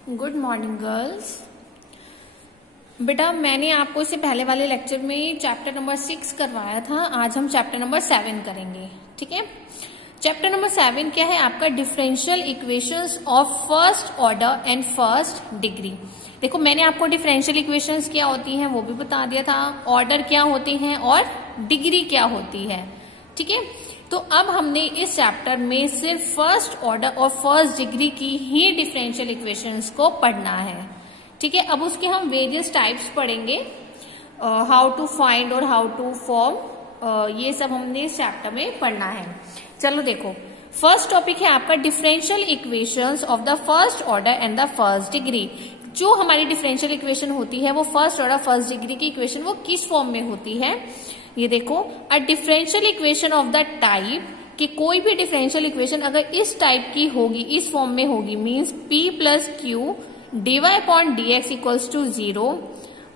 Good morning girls. बेटा मैंने आपको इससे पहले वाले लेक्चर में चैप्टर नंबर 6 करवाया था। आज हम चैप्टर नंबर 7 करेंगे। ठीक है, चैप्टर नंबर 7 क्या है आपका? Differential equations of first order and first degree. देखो मैंने आपको डिफरेंशियल इक्वेशंस क्या होती हैं वो भी बता दिया था, ऑर्डर क्या होती हैं और डिग्री क्या होती है। ठीक है, तो अब हमने इस चैप्टर में सिर्फ फर्स्ट ऑर्डर और फर्स्ट डिग्री की ही डिफरेंशियल इक्वेशंस को पढ़ना है। ठीक है, अब उसके हम वेरियस टाइप्स पढ़ेंगे, हाउ टू फाइंड और हाउ टू फॉर्म, ये सब हमने इस चैप्टर में पढ़ना है। चलो देखो, फर्स्ट टॉपिक है आपका differential equations of the first order and the first degree. जो हमारी डिफरेंशियल इक्वेशन होती है वो फर्स्ट ऑर्डर फर्स्ट डिग्री की इक्वेशन वो किस फॉर्म में होती है? ये देखो, a differential equation of the type कि कोई भी डिफरेंशियल इक्वेशन अगर इस टाइप की होगी, इस फॉर्म में होगी, means p plus Q dy upon dx equals to 0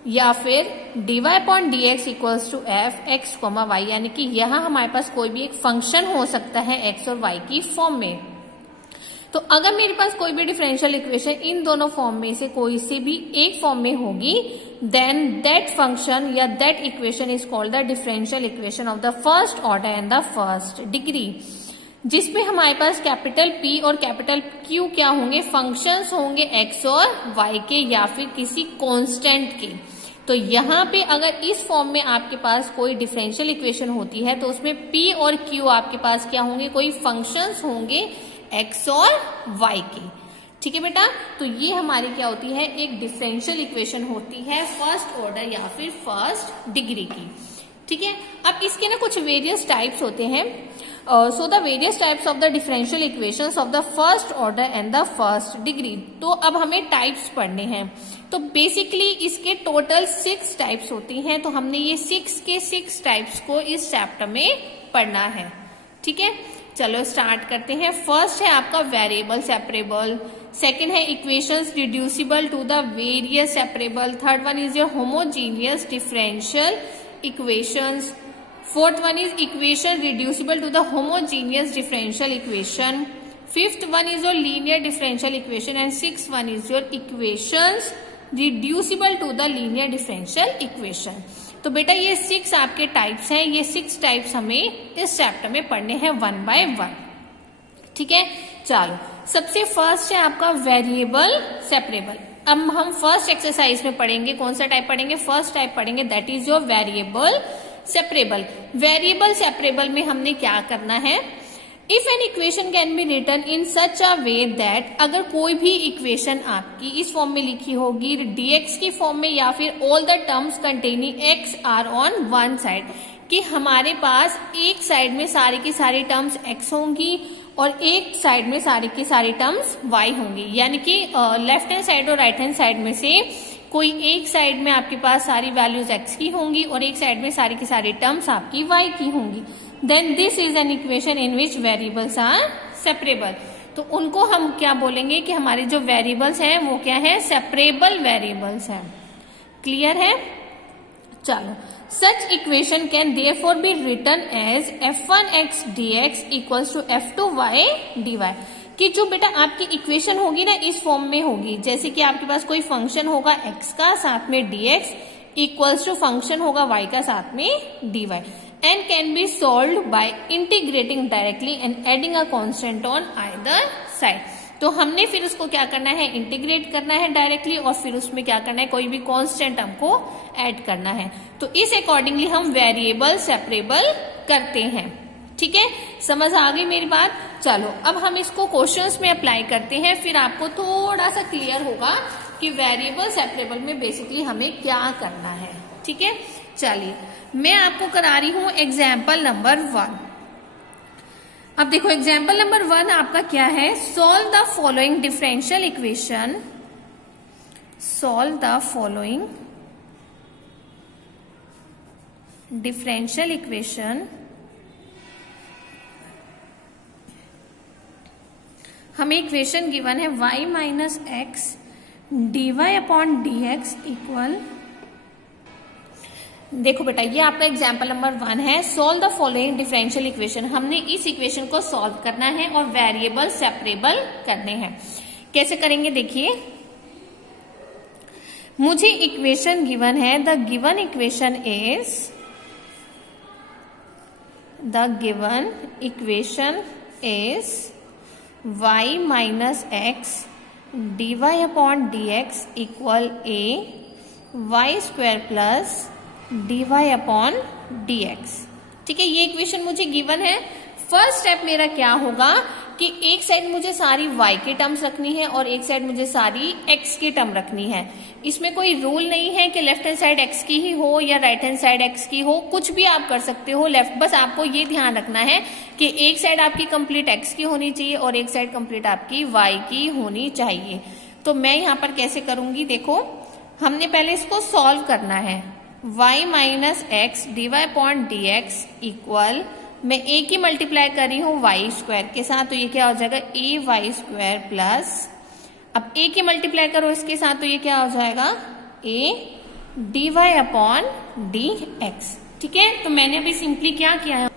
या फिर dy upon dx equals to f x, y, यानी कि यहाँ हमारे पास कोई भी एक फंक्शन हो सकता है x और y की फॉर्म में। तो अगर मेरे पास कोई भी डिफरेंशियल इक्वेशन इन दोनों फॉर्म में से कोई से भी एक फॉर्म में होगी, देन दैट फंक्शन या that equation is called the differential equation of the first order and the first degree, जिसमें हमारे पास कैपिटल P और कैपिटल Q क्या होंगे? फंक्शंस होंगे x और y के या फिर किसी कांस्टेंट के। तो यहाँ पे अगर इस फॉर्म में आपके पास कोई डिफरेंशियल इक्वेशन होती है तो उसमें P और Q आपके पास क्या होंगे? कोई फंक्शंस होंगे x और y के। ठीक है बेटा, तो ये हमारी क्या होती है? एक डिफरेंशियल इक्वेशन होती है फर्स्ट ऑर्डर या फिर फर्स्ट डिग्री की। ठीक है, अब इसके ना कुछ वेरियस टाइप्स होते हैं। So the various types of the differential equations of the first order and the first degree. तो अब हमें टाइप्स पढ़ने हैं। तो बेसिकली इसके टोटल 6 टाइप्स होती हैं, तो हमने ये 6 के 6 टाइप्स को इस चैप्टर में पढ़ना है। ठीक है, चलो स्टार्ट करते हैं। फर्स्ट है आपका वेरिएबल सेपरेबल, सेकेंड है equations reducible to the various separable, third one is your homogeneous differential equations, fourth one is equation reducible to the homogeneous differential equation, fifth one is your linear differential equation and sixth one is your equations reducible to the linear differential equation. तो बेटा ये 6 आपके types हैं, ये 6 types हमें इस chapter में पढ़ने हैं 1 बाय 1। ठीक है, चलो सबसे फर्स्ट है आपका वेरिएबल सेपरेबल। अब हम फर्स्ट एक्सरसाइज में पढ़ेंगे, कौन सा टाइप पढ़ेंगे? फर्स्ट टाइप पढ़ेंगे, that is your variable separable. Variable separable में हमने क्या करना है? If an equation can be written in such a way that, अगर कोई भी इक्वेशन आपकी इस फॉर्म में लिखी होगी dx की फॉर्म में या फिर all the terms containing x are on one side, कि हमारे पास एक साइड में सारी की सारी टर्म्स x होंगी और एक साइड में सारी की सारी टर्म्स y होंगी, यानी कि लेफ्ट हैंड साइड और राइट हैंड साइड में से कोई एक साइड में आपके पास सारी वैल्यूज x की होंगी और एक साइड में सारी की सारी टर्म्स आपकी y की होंगी। Then this is an equation in which variables are separable. तो उनको हम क्या बोलेंगे कि हमारे जो वेरिएबल्स हैं वो क्या है? सेपरेबल वेरिएबल्स हैं। क्लियर है? चलो, such equation can therefore be written as f1x dx equals to f2y dy, कि जो बेटा आपकी इक्वेशन होगी ना इस फॉर्म में होगी, जैसे कि आपके पास कोई फंक्शन होगा x का साथ में dx इक्वल्स टू फंक्शन होगा y का साथ में dy, and can be solved by integrating directly and adding a constant on either side। तो हमने फिर उसको क्या करना है? इंटीग्रेट करना है डायरेक्टली और फिर उसमें क्या करना है? कोई भी कांस्टेंट हमको ऐड करना है। तो इस अकॉर्डिंगली हम वेरिएबल सेपरेबल करते हैं। ठीक है, समझ आ गई मेरी बात? चलो अब हम इसको क्वेश्चंस में अप्लाई करते हैं, फिर आपको थोड़ा सा क्लियर होगा कि वेरिएबल सेपरेबल में बेसिकली हमें क्या करना है। ठीक है, चलिए मैं आपको करा रही हूं एग्जाम्पल नंबर 1। अब देखो एग्जाम्पल नंबर 1 आपका क्या है? Solve the following differential equation, solve the following differential equation. हमें इक्वेशन गिवन है y minus x dy upon dx equal, देखो बेटा ये आपका एग्जाम्पल नंबर 1 है। Solve the following differential equation, हमने इस इक्वेशन को सॉल्व करना है और वेरिएबल सेपरेबल करने हैं। कैसे करेंगे देखिए, मुझे इक्वेशन गिवन है, the given equation is y minus x dy upon dx equal a y square plus dy upon dx। ठीक है, ये इक्वेशन मुझे गिवन है। फर्स्ट स्टेप मेरा क्या होगा कि एक साइड मुझे सारी y के टर्म्स रखनी है और एक साइड मुझे सारी x की टर्म रखनी है। इसमें कोई रूल नहीं है कि लेफ्ट हैंड साइड x की ही हो या राइट हैंड साइड x की हो, कुछ भी आप कर सकते हो। बस आपको ये ध्यान रखना है कि एक साइड आपकी कंप्लीट x की होनी चाहिए और एक साइड कंप्लीट आपकी y की होनी चाहिए। तो मैं यहाँ पर कैसे करूंगी, देखो हमने पहले इसको सॉल्व करना है। y minus x d y upon d x equal, मैं a की मल्टीप्लाई कर रही हूँ y स्क्वायर के साथ, तो ये क्या हो जाएगा a वाई स्क्वायर प्लस, अब a की मल्टीप्लाई करो इसके साथ तो ये क्या हो जाएगा a d y upon d x. ठीक है, तो मैंने अभी सिंपली क्या किया है,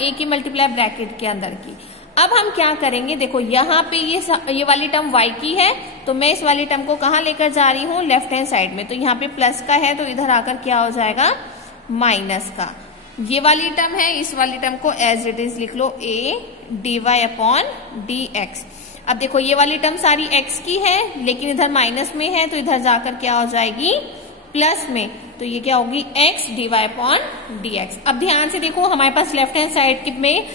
a की मल्टीप्लाई ब्रैकेट के अंदर की। अब हम क्या करेंगे, देखो यहाँ पे ये वाली टर्म y की है, तो मैं इस वाली टर्म को कहाँ लेकर जा रही हूँ, लेफ्ट हैंड साइड में। तो यहाँ पे प्लस का है तो इधर आकर क्या हो जाएगा माइनस का। ये वाली टर्म है, इस वाली टर्म को एज इट इज लिख लो a d y upon d x. अब देखो ये वाली टर्म सारी x की है लेकिन इधर माइनस में है, तो इधर जाकर क्या हो जाएगी प्लस में, तो ये क्या होगी x d y upon d x. अब ध्यान से देखो, हमारे पास लेफ्ट हैंड साइड में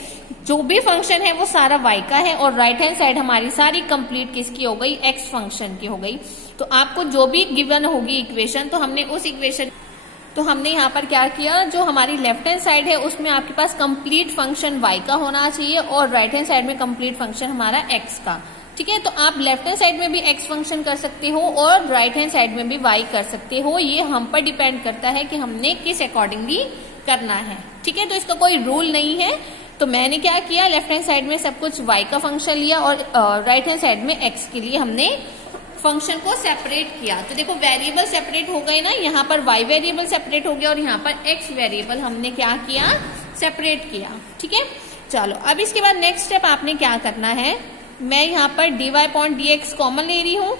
जो भी फंक्शन है वो सारा y का है और राइट हैंड साइड हमारी सारी कंप्लीट किसकी हो गई, x फंक्शन की हो गई। तो आपको जो भी गिवन होगी इक्वेशन, तो हमने यहाँ पर क्या किया, जो हमारी लेफ्ट हैंड साइड है उसमें आपके पास कंप्लीट फंक्शन y का होना चाहिए और राइट हैंड साइड में कंप्लीट फंक्शन हमारा x का। ठीक है, तो आप लेफ्ट हैंड साइड में भी x फंक्शन कर सकते हो और राइट हैंड साइड में भी y कर सकते हो। ये हम पर डिपेंड करता है कि हमने किस अकॉर्डिंगली करना है। ठीक है, तो इसका कोई रूल नहीं है। तो मैंने क्या किया, लेफ्ट हैंड साइड में सब कुछ y का फंक्शन लिया और राइट हैंड साइड में x के लिए हमने फंक्शन को सेपरेट किया। तो देखो वेरिएबल सेपरेट हो गए ना, यहाँ पर y वेरिएबल सेपरेट हो गया और यहाँ पर x वेरिएबल हमने क्या किया, सेपरेट किया। ठीक है, चलो अब इसके बाद नेक्स्ट स्टेप आपने क्या करना है, मैं यहाँ पर dy अपॉन dx कॉमन ले रही हूँ,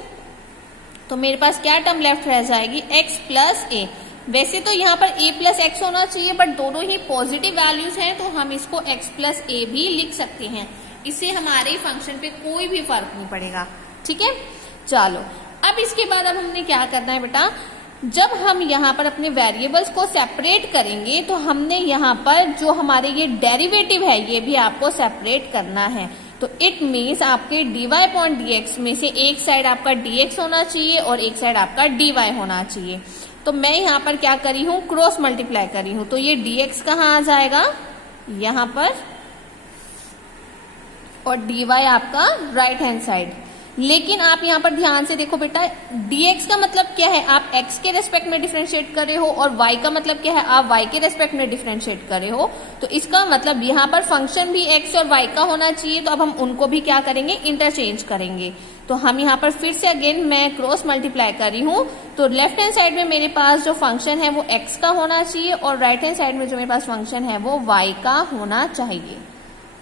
तो मेरे पास क्या टर्म लेफ्ट रह जाएगी x प्लस a। वैसे तो यहाँ पर a प्लस एक्स होना चाहिए, बट दोनों ही पॉजिटिव वैल्यूज हैं तो हम इसको x प्लस a भी लिख सकते हैं। इससे हमारे फंक्शन पे कोई भी फर्क नहीं पड़ेगा। ठीक है, चलो अब इसके बाद अब हमने क्या करना है बेटा, जब हम यहाँ पर अपने वेरिएबल्स को सेपरेट करेंगे तो हमने यहाँ पर जो हमारे ये डेरिवेटिव है ये भी आपको सेपरेट करना है। तो इट मीन्स आपके dy अपॉन dx में से एक साइड आपका dx होना चाहिए और एक साइड आपका dy होना चाहिए। तो मैं यहाँ पर क्या करी हूँ, क्रॉस मल्टीप्लाई करी हूँ, तो ये dx कहाँ आ जाएगा यहाँ पर और dy आपका राइट हैंड साइड। लेकिन आप यहाँ पर ध्यान से देखो बेटा, dx का मतलब क्या है, आप x के रेस्पेक्ट में डिफरेंशिएट कर रहे हो और y का मतलब क्या है, आप y के रेस्पेक्ट में डिफरेंशिएट कर रहे हो। तो इसका मतलब यहाँ पर फंक्शन भी x और y का होना चाहिए। तो अब हम उनको भी क्या करेंगे, इंटरचेंज करेंगे। तो हम यहाँ पर फिर से अगेन मैं क्रॉस मल्टीप्लाई कर रही हूँ, तो लेफ्ट हैंड साइड में मेरे पास जो फंक्शन है वो x का होना चाहिए और राइट हैंड साइड में जो मेरे पास फंक्शन है वो y का होना चाहिए।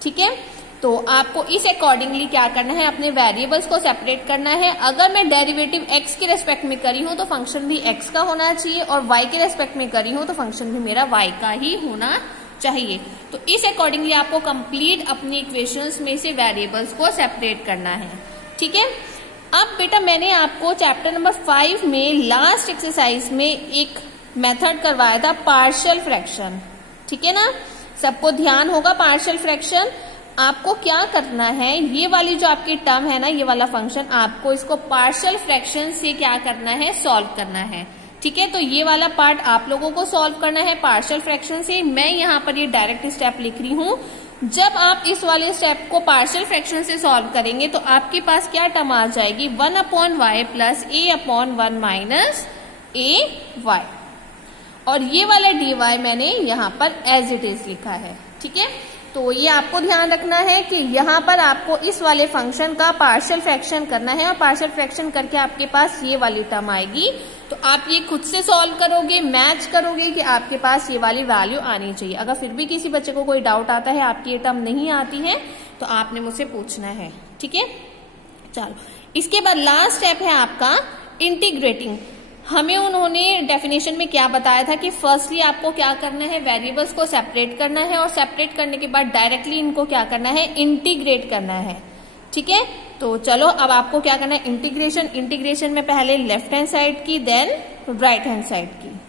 ठीक है, तो आपको इस अकॉर्डिंगली क्या करना है, अपने वेरिएबल्स को सेपरेट करना है। अगर मैं डेरिवेटिव x के रेस्पेक्ट में करी हूँ तो फंक्शन भी x का होना चाहिए और y के रेस्पेक्ट में करी हूँ तो फंक्शन भी मेरा y का ही होना चाहिए। तो इस अकॉर्डिंगली आपको कंप्लीट अपनी इक्वेशंस में से वेरिएबल्स को सेपरेट करना है। ठीक है, अब बेटा मैंने आपको चैप्टर नंबर 5 में लास्ट एक्सरसाइज में एक मेथड करवाया था, पार्शियल फ्रैक्शन। ठीक है ना, सबको ध्यान होगा। पार्शियल फ्रैक्शन आपको क्या करना है, ये वाली जो आपकी टर्म है ना, ये वाला फंक्शन, आपको इसको पार्शियल फ्रैक्शन से क्या करना है, सॉल्व करना है। ठीक है, तो ये वाला पार्ट आप लोगों को सॉल्व करना है पार्शियल फ्रैक्शन से। मैं यहाँ पर ये डायरेक्ट स्टेप लिख रही हूँ। जब आप इस वाले स्टेप को पार्शियल फ्रैक्शन से सॉल्व करेंगे तो आपके पास क्या टर्म आ जाएगी, 1 upon y plus a upon 1 minus a y, और ये वाला dy मैंने यहाँ पर एज इट इज लिखा है। ठीक है, तो ये आपको ध्यान रखना है कि यहाँ पर आपको इस वाले फंक्शन का पार्शियल फ्रैक्शन करना है और पार्शियल फ्रैक्शन करके आपके पास ये वाली टर्म आएगी। तो आप ये खुद से सॉल्व करोगे, मैच करोगे कि आपके पास ये वाली वैल्यू आनी चाहिए। अगर फिर भी किसी बच्चे को कोई डाउट आता है, आपकी ये टर्म नहीं आती है, तो आपने मुझसे पूछना है। ठीक है, चलो इसके बाद लास्ट स्टेप है आपका इंटीग्रेटिंग। हमें उन्होंने डेफिनेशन में क्या बताया था कि फर्स्टली आपको क्या करना है, वेरिएबल्स को सेपरेट करना है और सेपरेट करने के बाद डायरेक्टली इनको क्या करना है, इंटीग्रेट करना है। ठीक है, तो चलो अब आपको क्या करना है, इंटीग्रेशन। इंटीग्रेशन में पहले लेफ्ट हैंड साइड की, देन राइट हैंड साइड की।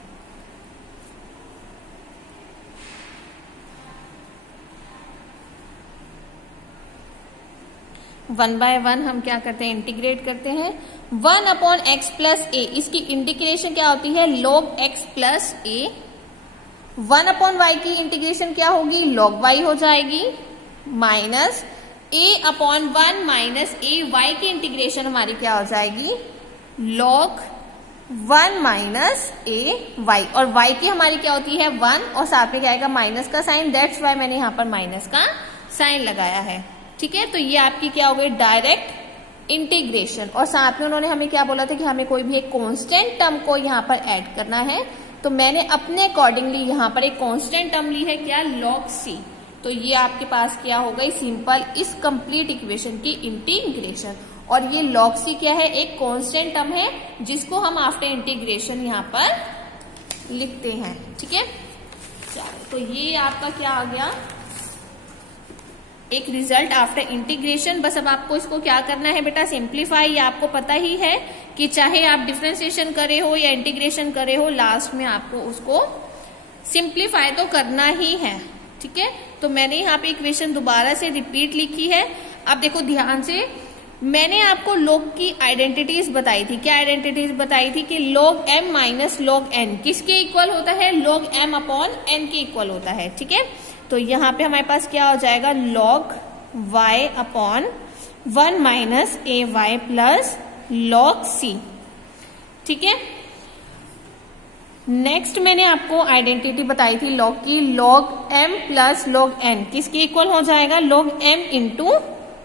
वन बाय वन हम क्या करते हैं, इंटीग्रेट करते हैं। 1/x प्लस ए, इसकी इंटीग्रेशन क्या होती है, log x प्लस ए। 1/y की इंटीग्रेशन क्या होगी, log y हो जाएगी। माइनस a/1 माइनस ए, y की इंटीग्रेशन हमारी क्या हो जाएगी, log 1 माइनस ए वाई। और y की हमारी क्या होती है 1 और साथ में क्या आएगा, माइनस का साइन, दैट्स वाई मैंने यहां पर माइनस का साइन लगाया है। ठीक है, तो ये आपकी क्या हो गई, डायरेक्ट इंटीग्रेशन। और साथ में उन्होंने हमें क्या बोला था कि हमें कोई भी एक कांस्टेंट टर्म को यहाँ पर ऐड करना है, तो मैंने अपने अकॉर्डिंगली यहाँ पर एक कांस्टेंट टर्म ली है, क्या, log c। तो ये आपके पास क्या हो गई, सिंपल इस कंप्लीट इक्वेशन की इंटीग्रेशन। और ये log c क्या है, एक कांस्टेंट टर्म है जिसको हम आफ्टर इंटीग्रेशन यहाँ पर लिखते हैं। ठीक है, चलो तो ये आपका क्या आ गया, एक रिजल्ट आफ्टर इंटीग्रेशन। बस अब आपको इसको क्या करना है बेटा, सिंप्लीफाई। ये आपको पता ही है कि चाहे आप डिफरेंशिएशन करे हो या इंटीग्रेशन करे हो, लास्ट में आपको उसको सिंप्लीफाई तो करना ही है। ठीक है, तो मैंने यहाँ पे इक्वेशन दोबारा से रिपीट लिखी है। अब देखो ध्यान से, मैंने आपको log की आइडेंटिटीज बताई थी। क्या आइडेंटिटीज बताई थी कि log m minus log n किसके इक्वल होता है, log m अपॉन n के इक्वल होता है। ठीक है, तो यहाँ पे हमारे पास क्या हो जाएगा, log y upon 1 minus a Y plus log c। ठीक है, नेक्स्ट मैंने आपको आइडेंटिटी बताई थी log की, log m plus log n किसके इक्वल हो जाएगा, log m इंटू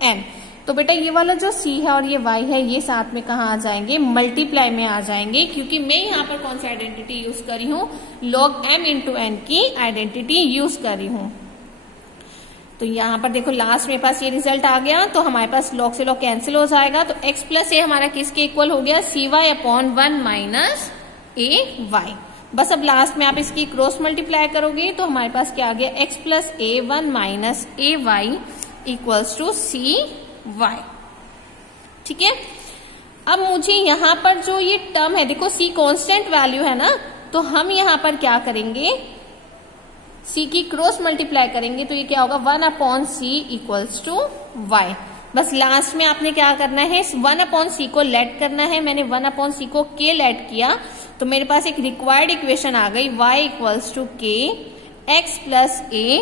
n। तो बेटा ये वाला जो c है और ये y है, ये साथ में कहाँ आ जाएंगे, मल्टीप्लाई में आ जाएंगे, क्योंकि मैं यहाँ पर कौन सी आइडेंटिटी यूज करी हूँ, log m इंटू n की आइडेंटिटी यूज करी हूँ। तो यहाँ पर देखो लास्ट मेरे पास ये रिजल्ट आ गया, तो हमारे पास log से log कैंसिल हो जाएगा। तो x प्लस ए हमारा किसके इक्वल हो गया, cy upon 1 minus a Y. बस अब लास्ट में आप इसकी क्रॉस मल्टीप्लाई करोगे तो हमारे पास क्या आ गया, x plus a 1 minus a y equals to c y. ठीक है, अब मुझे यहाँ पर जो ये टर्म है, देखो c कांस्टेंट वैल्यू है ना, तो हम यहाँ पर क्या करेंगे, c की क्रॉस मल्टीप्लाई करेंगे, तो ये क्या होगा, 1 upon c equals to y. बस लास्ट में आपने क्या करना है, 1 अपॉन सी को लेट करना है। मैंने 1 अपॉन सी को k लेट किया, तो मेरे पास एक रिक्वायर्ड इक्वेशन आ गई, y equals to k x plus a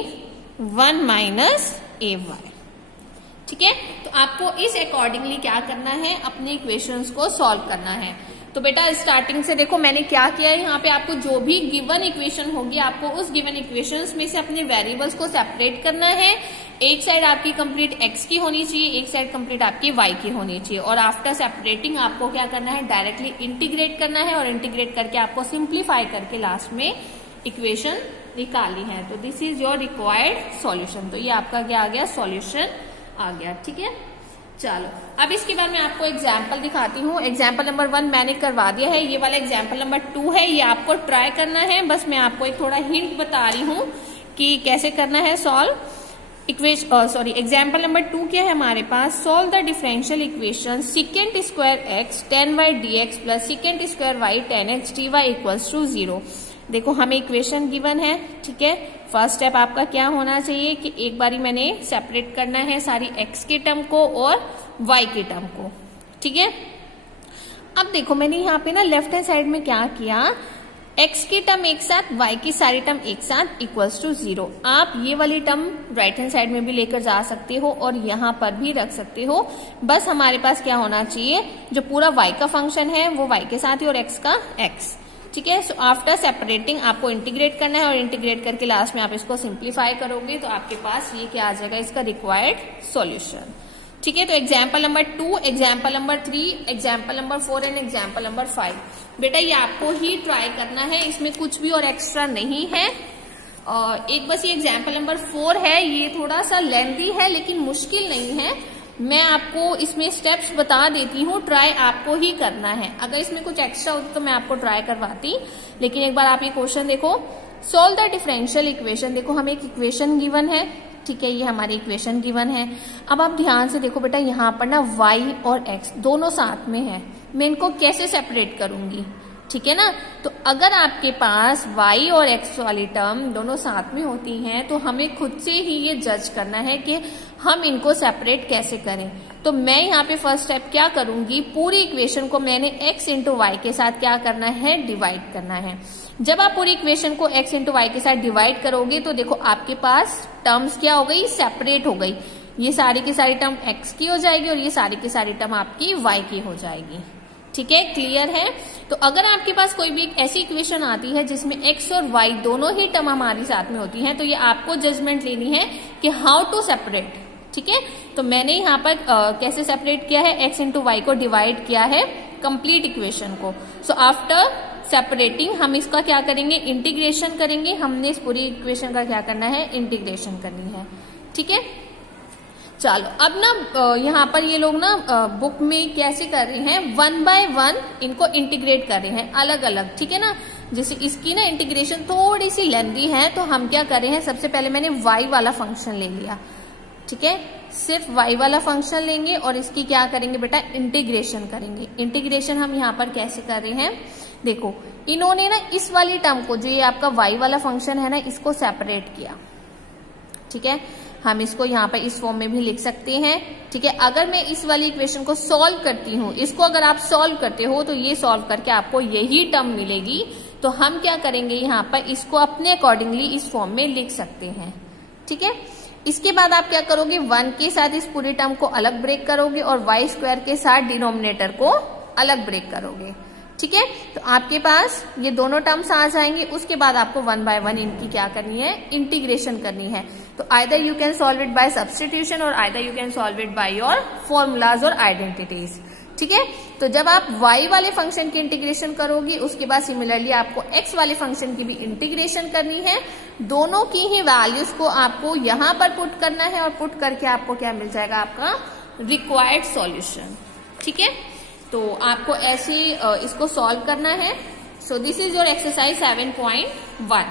1 minus a y. ठीक है, तो आपको इस अकॉर्डिंगली क्या करना है, अपने इक्वेशंस को सॉल्व करना है। तो बेटा स्टार्टिंग से देखो मैंने क्या किया है, यहाँ पे आपको जो भी गिवन इक्वेशन होगी, आपको उस गिवन इक्वेशंस में से अपने वेरिएबल्स को सेपरेट करना है। एक साइड आपकी कंप्लीट x की होनी चाहिए, एक साइड कंप्लीट आपकी y की होनी चाहिए। और आफ्टर सेपरेटिंग आपको क्या करना है, डायरेक्टली इंटीग्रेट करना है, और इंटीग्रेट करके आपको सिंप्लीफाई करके लास्ट में इक्वेशन निकालनी है। तो this is your required solution. तो ये आपका क्या आ गया, सॉल्यूशन आ गया। ठीक है, चलो अब इसके बाद मैं आपको एग्जाम्पल दिखाती हूँ। एग्जाम्पल नंबर 1 मैंने करवा दिया है, ये वाला एग्जाम्पल नंबर 2 है, ये आपको ट्राई करना है। बस मैं आपको एक थोड़ा हिंट बता रही हूँ कि कैसे करना है सॉल्व इक्वेशन। एग्जाम्पल नंबर 2 क्या है हमारे पास, solve the differential equation second square x 10y dx plus second square y 10x dy equals to 0। देखो हमें इक्वेशन गिवन है। ठीक है, फर्स्ट स्टेप आपका क्या होना चाहिए कि एक बारी मैंने सेपरेट करना है सारी x के टर्म को और y के टर्म को। ठीक है, अब देखो मैंने यहाँ पे ना लेफ्ट हैंड साइड में क्या किया, x की टर्म एक साथ, y की सारी टर्म एक साथ इक्वल्स टू 0। आप ये वाली टर्म राइट हैंड साइड में भी लेकर जा सकते हो और यहाँ पर भी रख सकते हो। बस हमारे पास क्या होना चाहिए, जो पूरा y का फंक्शन है वो y के साथ ही और x का x। ठीक है, सो आफ्टर सेपरेटिंग आपको इंटीग्रेट करना है, और इंटीग्रेट करके लास्ट में आप इसको सिंप्लीफाई करोगे तो आपके पास ये क्या आ जाएगा, इसका रिक्वायर्ड सॉल्यूशन। ठीक है, तो example number 2, example number 3, example number 4 and example number 5। बेटा ये आपको ही ट्राई करना है, इसमें कुछ भी और एक्स्ट्रा नहीं है। और एक बस ये एग्जाम्पल नंबर 4 है, ये थोड़ा सा लेंथी है लेकिन मुश्किल नहीं है। मैं आपको इसमें स्टेप्स बता देती हूँ, ट्राई आपको ही करना है। अगर इसमें कुछ एक्स्ट्रा होता तो मैं आपको ट्राई करवाती, लेकिन एक बार आप ये क्वेश्चन देखो। Solve the differential equation. देखो हमें एक इक्वेशन गिवन है, ठीक है, ये हमारी इक्वेशन गिवन है। अब आप ध्यान से देखो बेटा, यहाँ पर ना y और x दोनों साथ में है, मैं इनको कैसे सेपरेट करूंगी, ठीक है ना। तो अगर आपके पास y और x वाली टर्म दोनों साथ में होती हैं तो हमें खुद से ही ये जज करना है कि हम इनको सेपरेट कैसे करें। तो मैं यहाँ पे फर्स्ट स्टेप क्या करूंगी, पूरी इक्वेशन को मैंने x इंटू वाई के साथ क्या करना है, डिवाइड करना है। जब आप पूरी इक्वेशन को x इंटू वाई के साथ डिवाइड करोगे तो देखो आपके पास टर्म्स क्या हो गई, सेपरेट हो गई। ये सारी की सारी टर्म x की हो जाएगी और ये सारी की सारी टर्म आपकी y की हो जाएगी, ठीक है, क्लियर है। तो अगर आपके पास कोई भी एक ऐसी इक्वेशन आती है जिसमें x और y दोनों ही टर्म हमारी साथ में होती हैं, तो ये आपको जजमेंट लेनी है कि हाउ टू सेपरेट, ठीक है। तो मैंने यहाँ पर कैसे सेपरेट किया है, x इंटू वाई को डिवाइड किया है कंप्लीट इक्वेशन को। सो आफ्टर सेपरेटिंग हम इसका क्या करेंगे, इंटीग्रेशन करेंगे। हमने इस पूरी इक्वेशन का क्या करना है, इंटीग्रेशन करनी है, ठीक है। चलो अब ना यहाँ पर ये लोग ना बुक में कैसे कर रहे हैं, 1 बाय 1 इनको इंटीग्रेट कर रहे हैं अलग अलग, ठीक है ना। जैसे इसकी ना इंटीग्रेशन थोड़ी सी लेंथी है, तो हम क्या कर रहे हैं, सबसे पहले मैंने y वाला फंक्शन ले लिया, ठीक है, सिर्फ y वाला फंक्शन लेंगे और इसकी क्या करेंगे बेटा, इंटीग्रेशन करेंगे। इंटीग्रेशन हम यहाँ पर कैसे कर रहे हैं, देखो इन्होंने ना इस वाली टर्म को, जो ये आपका y वाला फंक्शन है ना, इसको सेपरेट किया, ठीक है। हम इसको यहाँ पर इस फॉर्म में भी लिख सकते हैं, ठीक है। अगर मैं इस वाली इक्वेशन को सॉल्व करती हूँ, इसको अगर आप सॉल्व करते हो तो ये सॉल्व करके आपको यही टर्म मिलेगी। तो हम क्या करेंगे, यहाँ पर इसको अपने अकॉर्डिंगली इस फॉर्म में लिख सकते हैं, ठीक है। इसके बाद आप क्या करोगे, 1 के साथ इस पूरी टर्म को अलग ब्रेक करोगे और y स्क्वायर के साथ डिनोमिनेटर को अलग ब्रेक करोगे, ठीक है। तो आपके पास ये दोनों टर्म्स आ जाएंगे। उसके बाद आपको 1 बाय 1 इनकी क्या करनी है, इंटीग्रेशन करनी है। तो either you can solve it by substitution और either you can solve it by your formulas और आइडेंटिटीज, ठीक है। तो जब आप y वाले फंक्शन की इंटीग्रेशन करोगी, उसके बाद सिमिलरली आपको x वाले फंक्शन की भी इंटीग्रेशन करनी है। दोनों की ही वैल्यूज को आपको यहाँ पर पुट करना है और पुट करके आपको क्या मिल जाएगा, आपका रिक्वायर्ड सॉल्यूशन, ठीक है। तो आपको ऐसे इसको सॉल्व करना है। सो दिस इज योर एक्सरसाइज 7.1।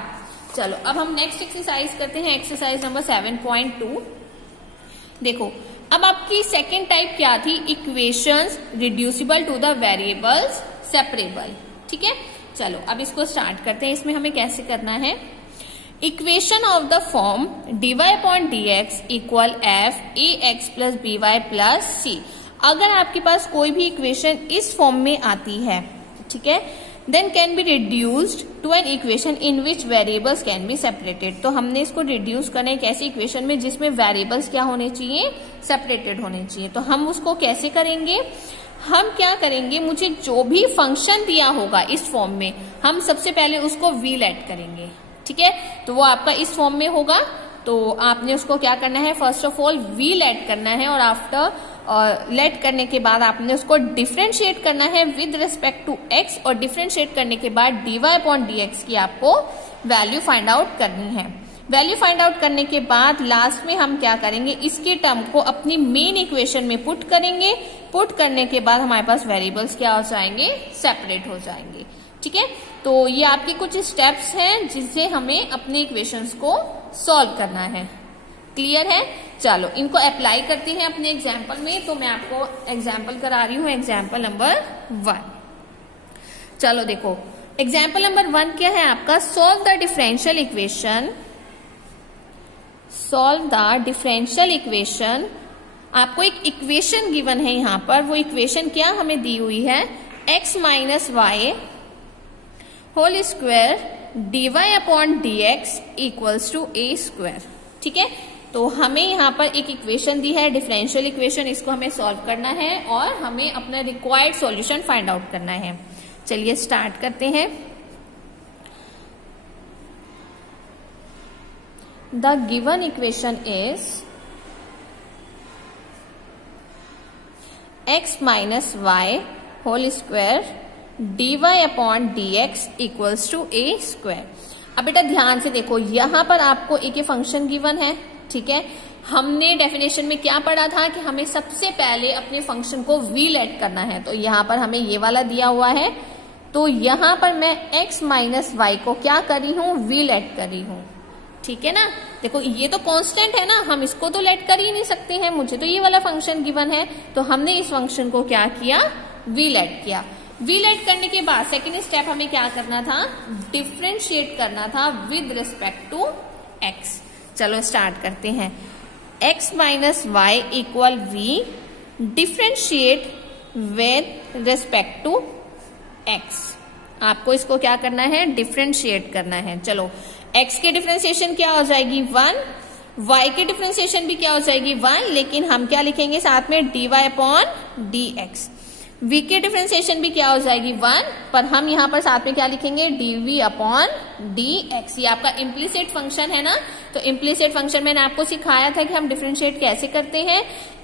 चलो अब हम नेक्स्ट एक्सरसाइज करते हैं, एक्सरसाइज नंबर 7.2। देखो अब आपकी सेकेंड टाइप क्या थी, equations reducible to the variables separable, ठीक है। चलो अब इसको स्टार्ट करते हैं। इसमें हमें कैसे करना है, equation of the form dy upon dx equal f ax plus by plus c। अगर आपके पास कोई भी इक्वेशन इस फॉर्म में आती है, ठीक है, then can be reduced to an equation in which variables can be separated. तो हमने इसको रिड्यूस करना है एक ऐसी इक्वेशन में जिसमें वेरिएबल्स क्या होने चाहिए, सेपरेटेड होने चाहिए। तो हम उसको कैसे करेंगे, हम क्या करेंगे, मुझे जो भी फंक्शन दिया होगा इस फॉर्म में, हम सबसे पहले उसको v लेट करेंगे, ठीक है। तो वो आपका इस फॉर्म में होगा, तो आपने उसको क्या करना है, first of all v let करना है और आफ्टर लेट करने के बाद आपने उसको डिफरेंशिएट करना है विद रिस्पेक्ट टू x और डिफरेंशिएट करने के बाद dy अपॉन dx की आपको वैल्यू फाइंड आउट करनी है। वैल्यू फाइंड आउट करने के बाद लास्ट में हम क्या करेंगे, इसके टर्म को अपनी मेन इक्वेशन में पुट करेंगे। पुट करने के बाद हमारे पास वेरिएबल्स क्या हो जाएंगे, सेपरेट हो जाएंगे, ठीक है। तो ये आपके कुछ स्टेप्स हैं जिससे हमें अपने इक्वेशंस को सॉल्व करना है, क्लियर है। चलो इनको अप्लाई करते हैं अपने एग्जाम्पल में। तो मैं आपको एग्जाम्पल करा रही हूँ, एग्जाम्पल नंबर 1। चलो देखो एग्जाम्पल नंबर 1 क्या है आपका, solve the differential equation. Solve the differential equation, आपको एक इक्वेशन गिवन है यहाँ पर। वो इक्वेशन क्या हमें दी हुई है, x minus y whole square dy upon dx equals to a square, ठीक है। तो हमें यहाँ पर एक इक्वेशन दी है, डिफरेंशियल इक्वेशन, इसको हमें सॉल्व करना है और हमें अपना रिक्वायर्ड सॉल्यूशन फाइंड आउट करना है। चलिए स्टार्ट करते हैं। The given equation is x minus y whole square dy upon dx equals to a square. अब बेटा ध्यान से देखो, यहां पर आपको एक फंक्शन गिवन है, ठीक है। हमने डेफिनेशन में क्या पढ़ा था कि हमें सबसे पहले अपने फंक्शन को v लेट करना है। तो यहाँ पर हमें ये वाला दिया हुआ है, तो यहाँ पर मैं x माइनस वाई को क्या कर रही हूँ, v लेट कर रही हूँ। ठीक है ना, देखो ये तो कांस्टेंट है ना, हम इसको तो लेट कर ही नहीं सकते हैं, मुझे तो ये वाला फंक्शन गिवन है, तो हमने इस फंक्शन को क्या किया, v लेट किया। v लेट करने के बाद सेकेंड स्टेप हमें क्या करना था, डिफ्रेंशिएट करना था विद रिस्पेक्ट टू x। चलो स्टार्ट करते हैं। x minus y equal v, differentiate with respect to x। आपको इसको क्या करना है, डिफ्रेंशिएट करना है। चलो x की डिफ्रेंशिएशन क्या हो जाएगी 1, y की डिफ्रेंशिएशन भी क्या हो जाएगी 1, लेकिन हम क्या लिखेंगे साथ में dy अपॉन dx। v की डिफ्रेंशिएशन भी क्या हो जाएगी 1, पर हम यहाँ पर साथ में क्या लिखेंगे dv अपॉन dx। ये आपका इम्प्लीसिट फंक्शन है ना, तो इम्प्लीसिट फंक्शन मैंने आपको सिखाया था कि हम डिफ्रेंशिएट कैसे करते हैं,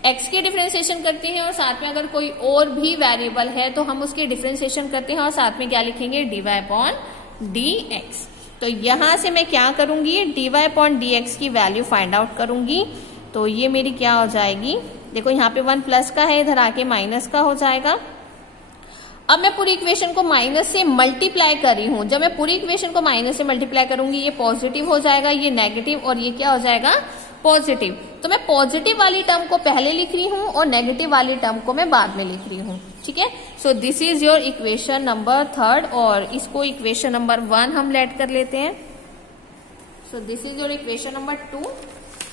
x की डिफ्रेंशिएशन करते हैं और साथ में अगर कोई और भी वेरिएबल है तो हम उसकी डिफ्रेंशिएशन करते हैं और साथ में क्या लिखेंगे dy अपॉन dx। तो यहां से मैं क्या करूंगी, dy अपॉन dx की वैल्यू फाइंड आउट करूंगी। तो ये मेरी क्या हो जाएगी, देखो यहाँ पे 1 प्लस का है, इधर आके माइनस का हो जाएगा। अब मैं पूरी इक्वेशन को माइनस से मल्टीप्लाई कर रही हूं, जब मैं पूरी इक्वेशन को माइनस से मल्टीप्लाई करूंगी ये पॉजिटिव हो जाएगा, ये नेगेटिव और ये क्या हो जाएगा पॉजिटिव। तो मैं पॉजिटिव वाली टर्म को पहले लिख रही हूं और नेगेटिव वाली टर्म को मैं बाद में लिख रही हूं। ठीक है, सो this is your equation number 3 और इसको इक्वेशन नंबर 1 हम लेट कर लेते हैं। So this is your equation number 2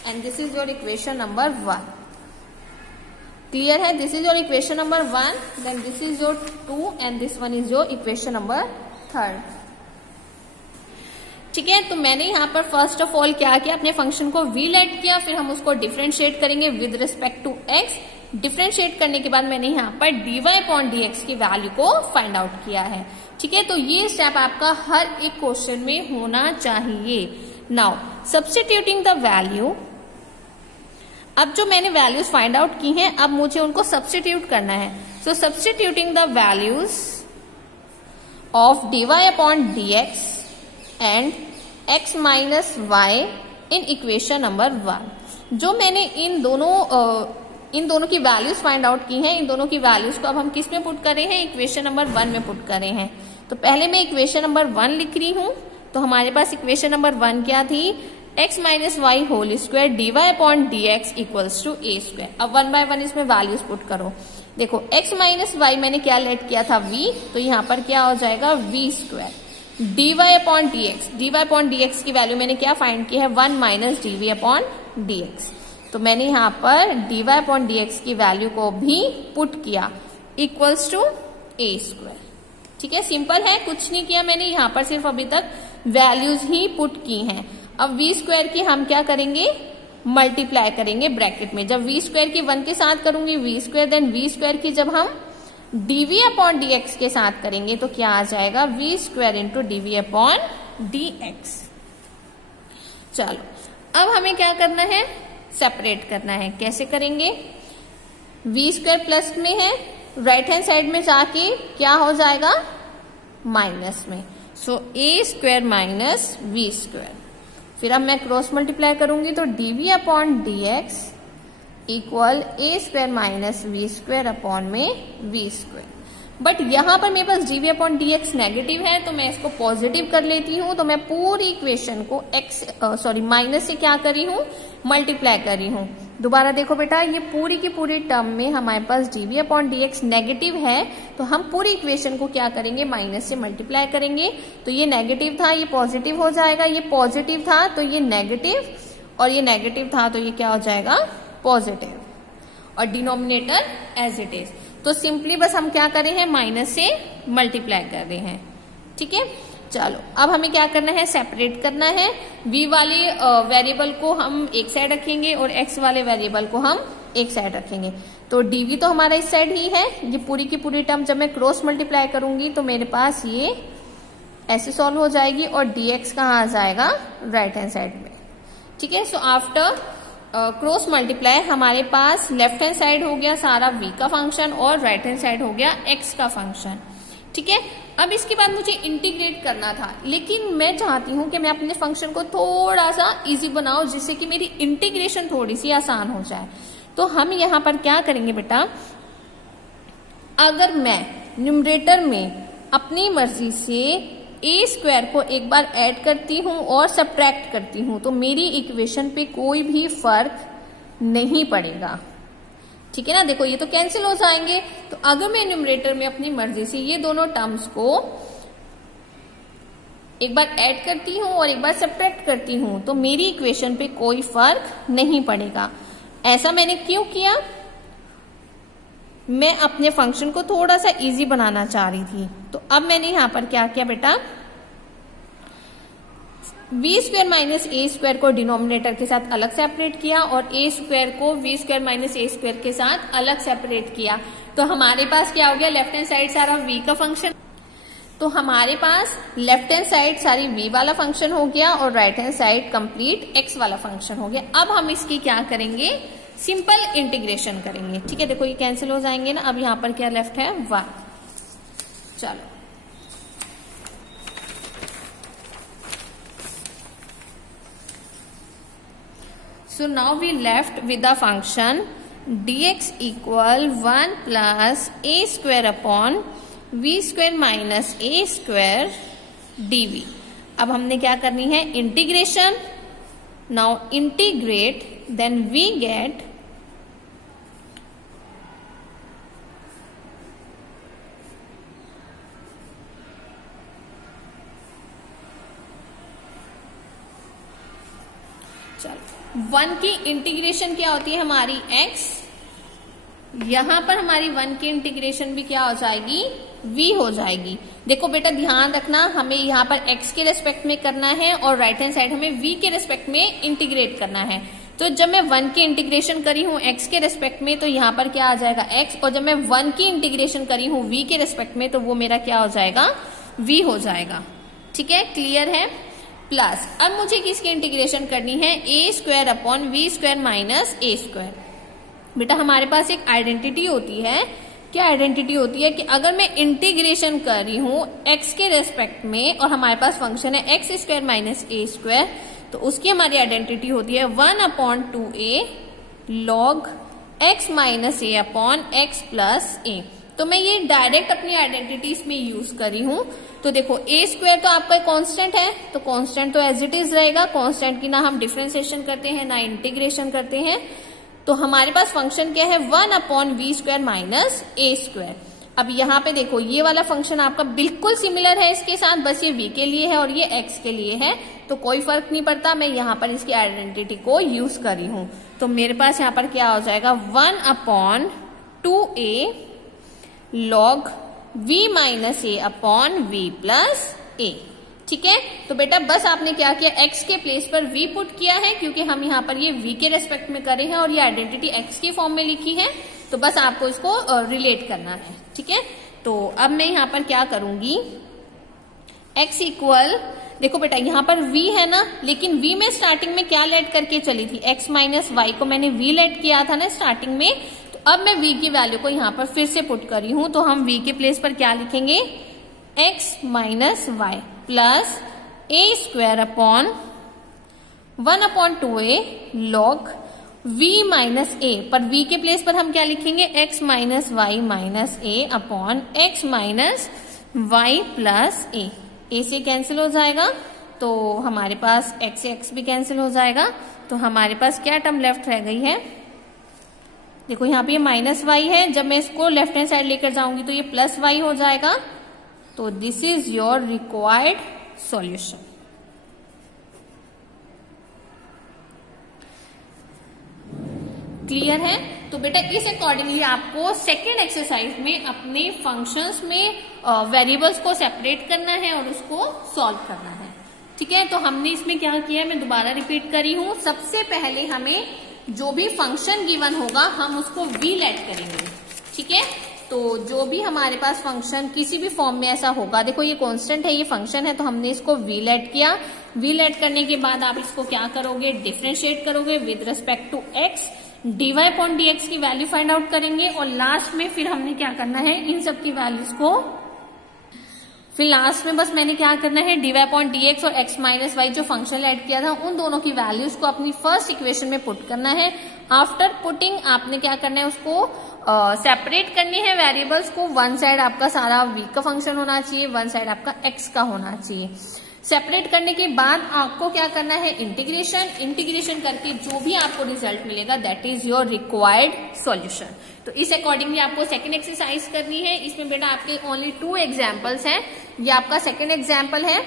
and this is your equation number 1। Clear है, this is your equation number 1, then this is your 2 and this one is your equation number 3। ठीक है, तो मैंने यहाँ पर फर्स्ट ऑफ ऑल क्या किया, अपने फंक्शन को v लेट किया, फिर हम उसको डिफ्रेंशिएट करेंगे with respect to x। Differentiate करने के बाद मैंने यहाँ पर dy अपॉन dx की वैल्यू को फाइंड आउट किया है। ठीक है, तो ये स्टेप आपका हर एक क्वेश्चन में होना चाहिए। नाउ सब्स्टिट्यूटिंग द वैल्यू, अब जो मैंने वैल्यूज फाइंड आउट की हैं अब मुझे उनको सब्स्टिट्यूट करना है। So substituting the values of dy upon dx and x minus y in equation number 1। जो मैंने इन दोनों की वैल्यूज फाइंड आउट की हैं, इन दोनों की वैल्यूज को अब हम किस में पुट करे हैं, इक्वेशन नंबर 1 में पुट करे हैं। तो पहले मैं इक्वेशन नंबर 1 लिख रही हूं, तो हमारे पास इक्वेशन नंबर 1 क्या थी, x minus y whole square dy upon dx equals to a square. अब 1 बाय 1 इसमें वैल्यूज पुट करो। देखो x माइनस वाई मैंने क्या लेट किया था v, तो यहाँ पर क्या हो जाएगा v square dy upon dx की वैल्यू मैंने क्या फाइंड की है 1 माइनस dv अपॉन dx। तो मैंने यहाँ पर dy अपॉन dx की वैल्यू को भी पुट किया इक्वल्स टू a स्क्वायर। ठीक है, सिंपल है, कुछ नहीं किया मैंने, यहाँ पर सिर्फ अभी तक वैल्यूज ही पुट की हैं। अब v स्क्वायर की हम क्या करेंगे, मल्टीप्लाई करेंगे ब्रैकेट में। जब v स्क्वायर की 1 के साथ करूंगी v square, then v square की जब हम dv अपॉन dx के साथ करेंगे तो क्या आ जाएगा v square into dv upon dx। चलो अब हमें क्या करना है, सेपरेट करना है। कैसे करेंगे, v स्क्वायर प्लस में है, राइट हैंड साइड में जाके क्या हो जाएगा माइनस में। सो a square minus v square, फिर अब मैं क्रॉस मल्टीप्लाई करूंगी तो dv upon dx equal a square minus v square upon में v स्क्वायर। बट यहां पर मेरे पास dv अपॉन dx नेगेटिव है तो मैं इसको पॉजिटिव कर लेती हूं। तो मैं पूरी इक्वेशन को माइनस से क्या कर रही हूं, मल्टीप्लाई कर रही हूं। दोबारा देखो बेटा, ये पूरी की पूरी टर्म में हमारे पास dv अपॉन dx नेगेटिव है, तो हम पूरी इक्वेशन को क्या करेंगे, माइनस से मल्टीप्लाई करेंगे। तो ये नेगेटिव था, ये पॉजिटिव हो जाएगा, ये पॉजिटिव था तो ये नेगेटिव, और ये नेगेटिव था तो ये क्या हो जाएगा पॉजिटिव, और डिनोमिनेटर एज इट इज। तो सिंपली बस हम क्या कर रहे हैं, माइनस से मल्टीप्लाई कर रहे हैं। ठीक है, चलो अब हमें क्या करना है, सेपरेट करना है। v वाले वेरिएबल को हम एक साइड रखेंगे और x वाले वेरिएबल को हम एक साइड रखेंगे। तो dv तो हमारा इस साइड ही है, ये पूरी की पूरी टर्म जब मैं क्रॉस मल्टीप्लाई करूंगी तो मेरे पास ये ऐसे सॉल्व हो जाएगी, और dx कहाँ आ जाएगा, राइट हैंड साइड में। ठीक है, सो आफ्टर क्रॉस मल्टीप्लाई हमारे पास लेफ्ट हैंड साइड हो गया सारा v का फंक्शन और राइट हैंड साइड हो गया x का फंक्शन। ठीक है। अब इसके बाद मुझे इंटीग्रेट करना था, लेकिन मैं चाहती हूं कि मैं अपने फंक्शन को थोड़ा सा इजी बनाऊं, जिससे कि मेरी इंटीग्रेशन थोड़ी सी आसान हो जाए। तो हम यहां पर क्या करेंगे बेटा, अगर मैं न्यूमरेटर में अपनी मर्जी से ए स्क्वायर को एक बार ऐड करती हूं और सब्ट्रैक्ट करती हूं, तो मेरी इक्वेशन पे कोई भी फर्क नहीं पड़ेगा। ठीक है ना, देखो ये तो कैंसिल हो जाएंगे। तो अगर मैं न्यूमरेटर में अपनी मर्जी से ये दोनों टर्म्स को एक बार ऐड करती हूं और एक बार सब्ट्रैक्ट करती हूं, तो मेरी इक्वेशन पे कोई फर्क नहीं पड़ेगा। ऐसा मैंने क्यों किया, मैं अपने फंक्शन को थोड़ा सा इजी बनाना चाह रही थी। तो अब मैंने यहां पर क्या किया बेटा, v square minus a square को डिनोमिनेटर के साथ अलग सेपरेट किया और ए स्क्वायर को v square minus a square के साथ अलग सेपरेट किया। तो हमारे पास क्या हो गया, लेफ्ट हैंड साइड सारा वी का फंक्शन, तो हमारे पास लेफ्ट हैंड साइड सारी वी वाला फंक्शन हो गया और right hand side complete x वाला फंक्शन हो गया। अब हम इसकी क्या करेंगे, सिंपल इंटीग्रेशन करेंगे। ठीक है, देखो ये कैंसिल हो जाएंगे ना। अब यहां पर क्या लेफ्ट है, 1। चलो so now we left with the function dx equal 1 plus a square upon v square minus a square dv। अब हमने क्या करनी है, integration. Now integrate, then we get चलो 1 की इंटीग्रेशन क्या होती है हमारी, x। यहां पर हमारी 1 की इंटीग्रेशन भी क्या हो जाएगी, v हो जाएगी। देखो बेटा ध्यान रखना, हमें यहाँ पर x के रेस्पेक्ट में करना है और राइट हैंड साइड हमें v के रेस्पेक्ट में इंटीग्रेट करना है। तो जब मैं 1 की इंटीग्रेशन करी हूँ x के रेस्पेक्ट में, तो यहाँ पर क्या आ जाएगा x, और जब मैं 1 की इंटीग्रेशन करी हूँ v के रेस्पेक्ट में, तो वो मेरा क्या हो जाएगा, v हो जाएगा। ठीक है, क्लियर है। प्लस अब मुझे किसकी इंटीग्रेशन करनी है, a square upon v square minus a square. बेटा हमारे पास एक आइडेंटिटी होती है, क्या आइडेंटिटी होती है कि अगर मैं इंटीग्रेशन कर रही हूं x के रेस्पेक्ट में और हमारे पास फंक्शन है x square minus a square, तो उसकी हमारी आइडेंटिटी होती है 1/2a log x minus a upon x plus ए। तो मैं ये डायरेक्ट अपनी आइडेंटिटीज में यूज कर रही हूं। तो देखो ए स्क्वायर तो आपका कांस्टेंट है, तो कांस्टेंट तो एज इट इज रहेगा। कांस्टेंट की ना हम डिफरेंशिएशन करते हैं ना इंटीग्रेशन करते हैं। तो हमारे पास फंक्शन क्या है, 1/v square minus a square. अब यहाँ पे देखो ये वाला फंक्शन आपका बिल्कुल सिमिलर है इसके साथ, बस ये v के लिए है और ये x के लिए है, तो कोई फर्क नहीं पड़ता। मैं यहाँ पर इसकी आइडेंटिटी को यूज कर रही हूँ। तो मेरे पास यहाँ पर क्या हो जाएगा, 1/2a log v minus a upon v plus ए। ठीक है, तो बेटा बस आपने क्या किया, x के प्लेस पर v पुट किया है, क्योंकि हम यहाँ पर ये v के रेस्पेक्ट में कर रहे हैं और ये आइडेंटिटी x के फॉर्म में लिखी है, तो बस आपको इसको रिलेट करना है। ठीक है, तो अब मैं यहाँ पर क्या करूंगी, x इक्वल, देखो बेटा यहाँ पर v है ना, लेकिन v में स्टार्टिंग में क्या लेट करके चली थी, x माइनस वाई को मैंने v लेट किया था ना स्टार्टिंग में। तो अब मैं v की वैल्यू को यहाँ पर फिर से पुट करी हूं, तो हम v के प्लेस पर क्या लिखेंगे, x minus y plus a square upon 1/2a log v minus a, पर v के प्लेस पर हम क्या लिखेंगे, x minus y minus a upon x minus y plus a. A से कैंसिल हो जाएगा, तो हमारे पास x से x भी कैंसिल हो जाएगा। तो हमारे पास क्या टर्म लेफ्ट रह गई है, देखो यहाँ पे ये माइनस वाई है, जब मैं इसको लेफ्ट हैंड साइड लेकर जाऊंगी तो ये प्लस वाई हो जाएगा। तो this is your required solution. Clear है। तो बेटा इस अकॉर्डिंगली आपको सेकेंड एक्सरसाइज में अपने फंक्शंस में वेरिएबल्स को सेपरेट करना है और उसको सॉल्व करना है। ठीक है, तो हमने इसमें क्या किया, मैं दोबारा रिपीट करी हूं। सबसे पहले हमें जो भी फंक्शन गिवन होगा हम उसको v लेट करेंगे। ठीक है, तो जो भी हमारे पास फंक्शन किसी भी फॉर्म में ऐसा होगा, देखो ये कांस्टेंट है, ये फंक्शन है, तो हमने इसको v लेट किया। v लेट करने के बाद आप इसको क्या करोगे, डिफरेंशिएट करोगे with respect to x, dy upon dx की वैल्यू फाइंड आउट करेंगे और लास्ट में फिर हमने क्या करना है, इन सब की वैल्यूज को फिर लास्ट में बस मैंने क्या करना है, dy अपॉन dx और x माइनस वाई जो फंक्शन ऐड किया था उन दोनों की वैल्यूज को अपनी फर्स्ट इक्वेशन में पुट करना है। आफ्टर पुटिंग आपने क्या करना है, उसको सेपरेट करनी है वेरिएबल्स को। वन साइड आपका सारा v का फंक्शन होना चाहिए, वन साइड आपका x का होना चाहिए। सेपरेट करने के बाद आपको क्या करना है, इंटीग्रेशन करके जो भी आपको रिजल्ट मिलेगा that is your required solution. तो इस अकॉर्डिंगली आपको सेकंड एक्सरसाइज करनी है। इसमें बेटा आपके ओनली 2 एग्जाम्पल्स हैं, ये आपका सेकंड एग्जाम्पल है,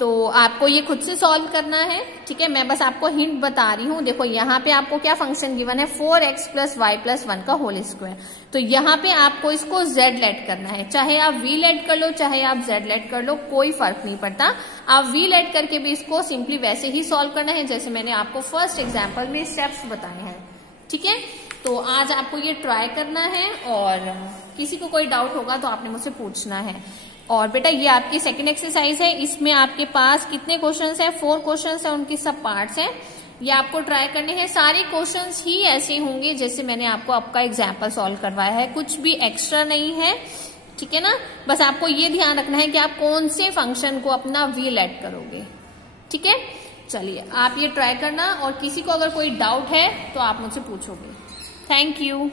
तो आपको ये खुद से सॉल्व करना है। ठीक है, मैं बस आपको हिंट बता रही हूँ। देखो यहाँ पे आपको क्या फंक्शन गिवन है, 4x प्लस वाई प्लस 1 का होल स्क्वायर। तो यहाँ पे आपको इसको z लेट करना है, चाहे आप v लेट कर लो चाहे आप z लेट कर लो, कोई फर्क नहीं पड़ता। आप v लेट करके भी इसको सिंपली वैसे ही सॉल्व करना है जैसे मैंने आपको फर्स्ट एग्जाम्पल में स्टेप्स बताए हैं। ठीक है, तो आज आपको ये ट्राई करना है और किसी को कोई डाउट होगा तो आपने मुझसे पूछना है। और बेटा ये आपकी सेकंड एक्सरसाइज है, इसमें आपके पास कितने क्वेश्चंस हैं, 4 क्वेश्चंस हैं, उनकी सब पार्ट्स हैं। ये आपको ट्राई करने हैं। सारे क्वेश्चंस ही ऐसे होंगे जैसे मैंने आपको आपका एग्जाम्पल सॉल्व करवाया है, कुछ भी एक्स्ट्रा नहीं है। ठीक है ना, बस आपको ये ध्यान रखना है कि आप कौन से फंक्शन को अपना v लेट करोगे। ठीक है, चलिए आप ये ट्राई करना और किसी को अगर कोई डाउट है तो आप मुझसे पूछोगे। Thank you.